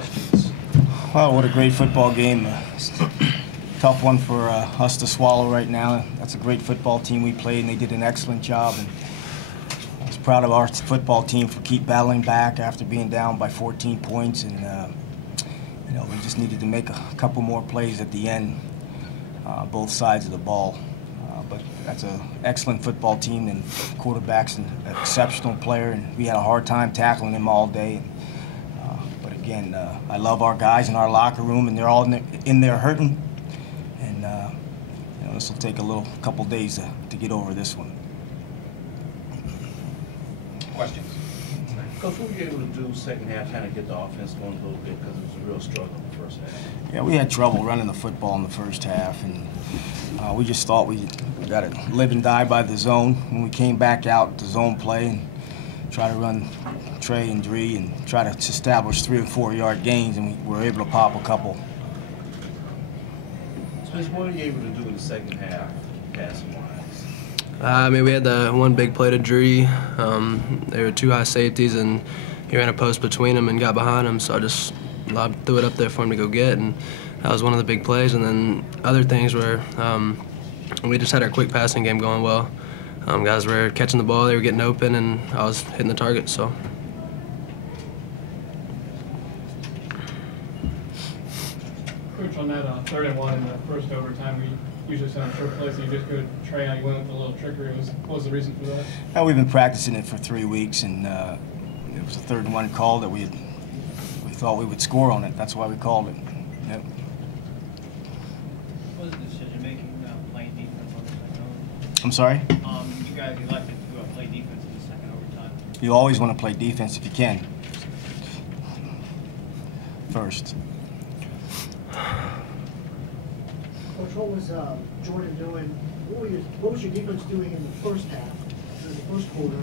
Questions? Well, what a great football game. Tough one for us to swallow right now. That's a great football team we played, and they did an excellent job. And I was proud of our football team for keep battling back after being down by 14 points. And you know, we just needed to make a couple more plays at the end, both sides of the ball. But that's an excellent football team, and the quarterback's an exceptional player, and we had a hard time tackling him all day. But again, I love our guys in our locker room, and they're all in there hurting. And you know, this will take a couple days to get over this one. Questions? Coach, what were you able to do second half, kind of get the offense going a little bit, because it was a real struggle in the first half? Yeah, we had trouble running the football in the first half, and we just thought we got to live and die by the zone. When we came back out to zone play and try to run Trey and Dree and try to establish 3 or 4 yard gains, and we were able to pop a couple. Spence, what were you able to do in the second half, passing-wise? I mean, we had the one big play to Dree. There were 2 high safeties, and he ran a post between them and got behind him, so I just threw it up there for him to go get, and that was one of the big plays. And then other things were we just had our quick passing game going well. Guys were catching the ball, they were getting open, and I was hitting the target, so. Coach, on that 3rd and 1 in the first overtime, we usually send a short play, so you just go to Trey out, you went with a little trickery. What was the reason for that? Well, we've been practicing it for 3 weeks, and it was a 3rd and 1 call that we thought we would score on it. That's why we called it. Yep. What was the decision-making playing defense on the second overtime? I'm sorry? You guys elected to play defense in the second overtime. You always want to play defense if you can. First. Coach, what was Jordan doing? What was your defense doing in the first half, in the first quarter?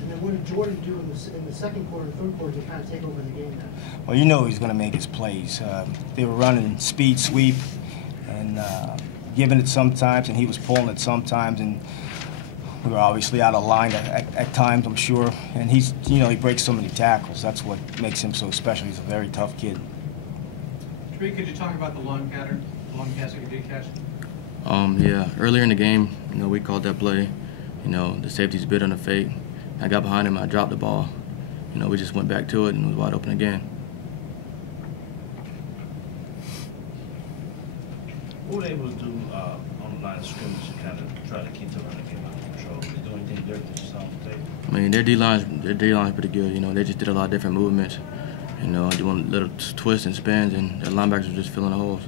And then what did Jordan do in the second quarter and third quarter to kind of take over the game now? Well, you know he's going to make his plays. They were running speed sweep and giving it sometimes, and he was pulling it sometimes, and we were obviously out of line at times, I'm sure. And he's, you know, he breaks so many tackles. That's what makes him so special. He's a very tough kid. Dree, could you talk about the long pattern, the long pass that you did catch? Yeah, earlier in the game, you know, we called that play. You know, the safety's bit on the fake. I got behind him, I dropped the ball. You know, we just went back to it and it was wide open again. What were they able to do on the line of scrimmage to kind of try to keep the running game under control? Did they do anything different that you saw on the tape? I mean, their D-line's pretty good. You know, they just did a lot of different movements. You know, they want little twists and spins, and their linebackers were just filling the holes.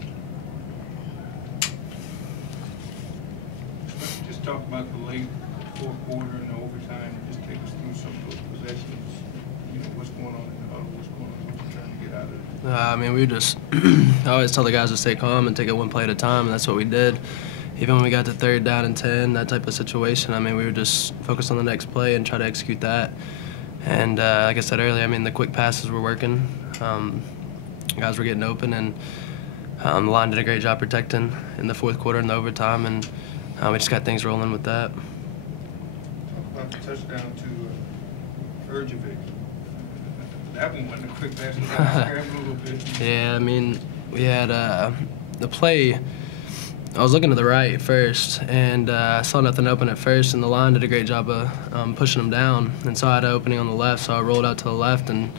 Just talk about the late 4th quarter and the overtime. Just take us through some of those possessions. You know, what's going on in the huddle, what's going on, what you're trying to get out of it. I mean, we just I always tell the guys to stay calm and take it one play at a time, and that's what we did. Even when we got to 3rd down and 10, that type of situation, I mean, we were just focused on the next play and try to execute that. And like I said earlier, I mean, the quick passes were working. Guys were getting open, and the line did a great job protecting in the 4th quarter and the overtime, and we just got things rolling with that. Talk about the touchdown to Urjovic. That one wasn't a quick pass. It was scrambling a little bit. Yeah, I mean, we had the play. I was looking to the right first, and I saw nothing open at first, and the line did a great job of pushing them down. And so I had an opening on the left, so I rolled out to the left, and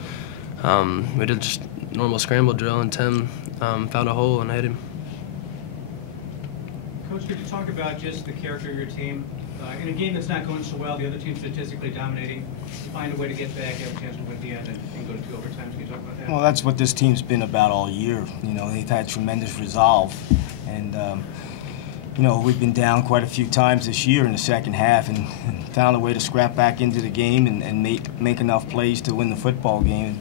we did just normal scramble drill, and Tim found a hole and hit him. Coach, could you talk about just the character of your team? In a game that's not going so well, the other team's statistically dominating, find a way to get back, have a chance to win at the end, and go to 2 overtimes. Can you talk about that? Well, that's what this team's been about all year. You know, they've had tremendous resolve. And, you know, we've been down quite a few times this year in the second half and found a way to scrap back into the game and make enough plays to win the football game.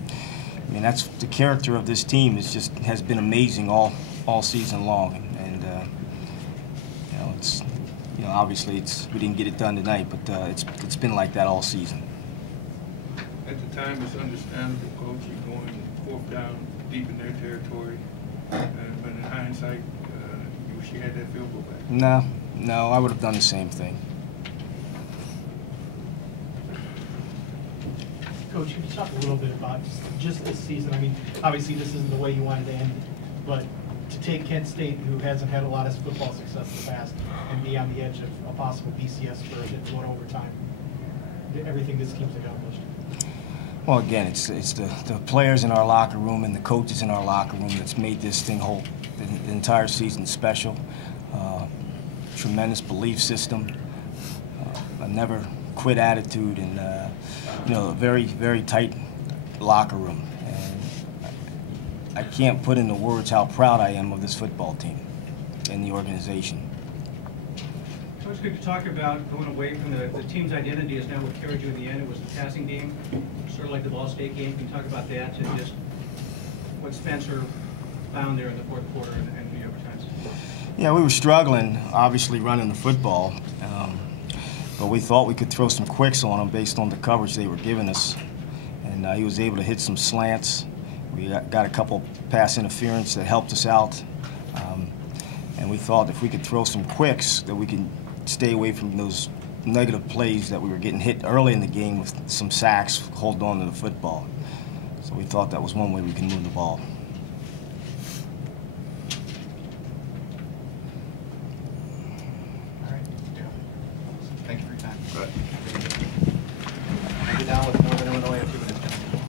I mean, that's the character of this team. It's just has been amazing all season long. And you know, it's, you know, obviously we didn't get it done tonight, but it's been like that all season. At the time, it's understandable, Coach, you're going 4th down deep in their territory. But in hindsight, you wish you had that field goal back. No, I would have done the same thing. Coach, can you talk a little bit about just this season? I mean, obviously this isn't the way you wanted to end, but to take Kent State, who hasn't had a lot of football success in the past, and be on the edge of a possible BCS spurt and going overtime, everything this team's accomplished. Well, again, it's the players in our locker room and the coaches in our locker room that's made this thing whole, the entire season special. Tremendous belief system, a never quit attitude, and you know, a very, very tight locker room. And I can't put into words how proud I am of this football team and the organization. Coach, could you talk about going away from the team's identity is now what carried you in the end? It was the passing game, sort of like the Ball State game. Can you talk about that and just what Spencer found there in the fourth quarter and the overtimes? Yeah, we were struggling, obviously, running the football, but we thought we could throw some quicks on them based on the coverage they were giving us. And he was able to hit some slants. We got a couple pass interference that helped us out. And we thought if we could throw some quicks, that we can stay away from those negative plays that we were getting hit early in the game with some sacks, hold on to the football. So we thought that was one way we can move the ball. All right. Thank you for your time.